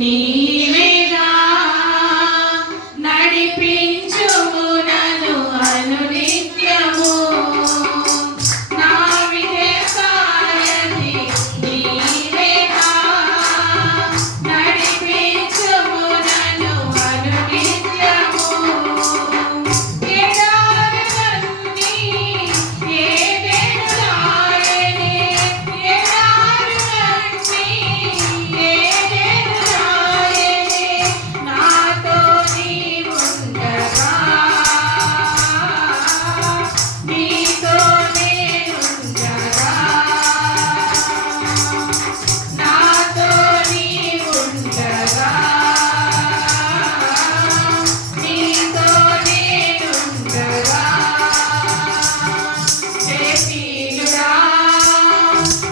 నీవేగా నడిపించుము నన్ను అనునిత్యము నా విజయసారథి నీవేగా నడిపించుము నన్ను అనునిత్యము ఎడారులన్నీ ఏదెనులాయనే ఎడారులన్నీ ఏదెనులాయనే నాతో నీవుండగా నీతో నేనుండగా నాతో నీవుండగా నీతో నేనుండగా జయశీలుడా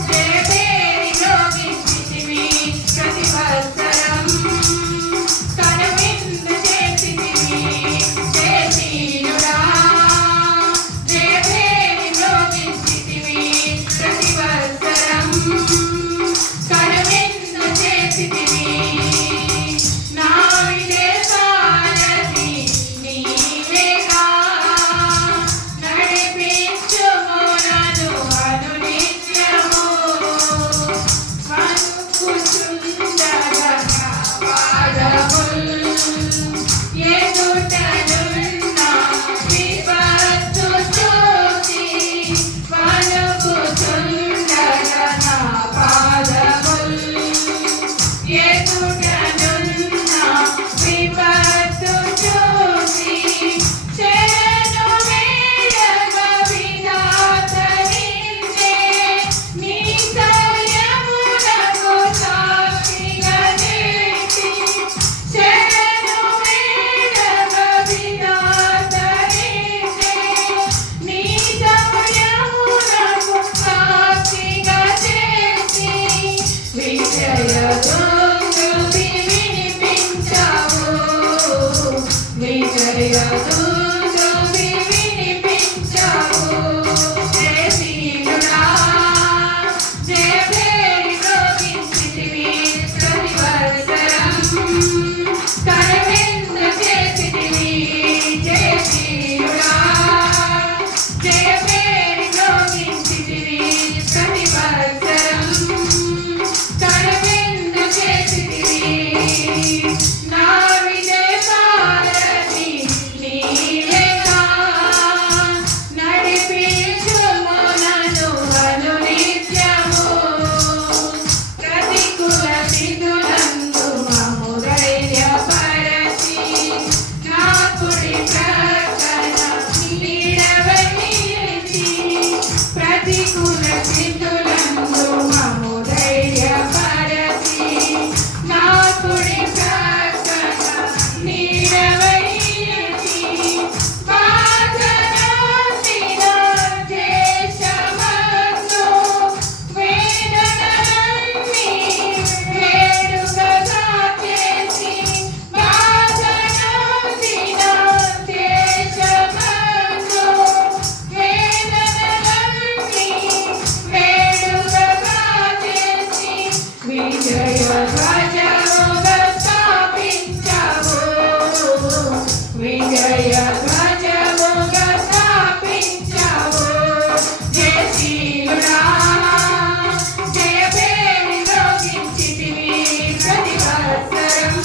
జయభేరి యోగించితివి ప్రతి వత్సరం కనువిందు చేసితివి జయశీలుడా జయభేరి యోగించితివి ప్రతి వత్సరం కనువిందు చేసితివి నా విజయసారథి నీవేగా నడిపించుము నన్ను అనునిత్యము వణుకుచుండగా నా పాదముల్ ఎదుటనున్న విపత్తు చూసి వణుకుచుండగా నా పాదముల్ ఎదుటనున్న విపత్తు చూసి శరణు వేడగా విధాత నిన్నే నీ సౌర్యమునకు సాక్షిగా చేసి శరణు వేడగా విధాత నిన్నే నీ సౌర్యమునకు సాక్షిగా చేసి విజయదుందుభి వినిపించావు విజయదుందుభి వినిపించావు జయశీలుడా జయభేరి మ్రోగించితివి ప్రతి వత్సరం కనువిందు చేసితివి జయశీలుడా జయభేరి మ్రోగించితివి ప్రతి వత్సరం కనువిందు చేసితివి నా విజయసారథి నీవేగా నడిపించుము నన్ను అనునిత్యము ప్రతికూల స్థితులందు మమ్ము ధైర్యపరచి నా కుడి ప్రక్కన నీడవై నిలిచి ప్రతికూల స్థితులందు మమ్ము ధైర్యపరచి నా కుడి ప్రక్కన నీడవై నిలిచి బాధనొందిన దేశమందు వేదనలన్నీ వేడుకగా చేసి బాధనొందిన దేశమందు వేదనలన్నీ వేడుకగా చేసి విజయ ధ్వజముగా స్థాపించావు విజయ ధ్వజముగా స్థాపించావు జయశీలుడా జయభేరి మ్రోగించితివి ప్రతి వత్సరం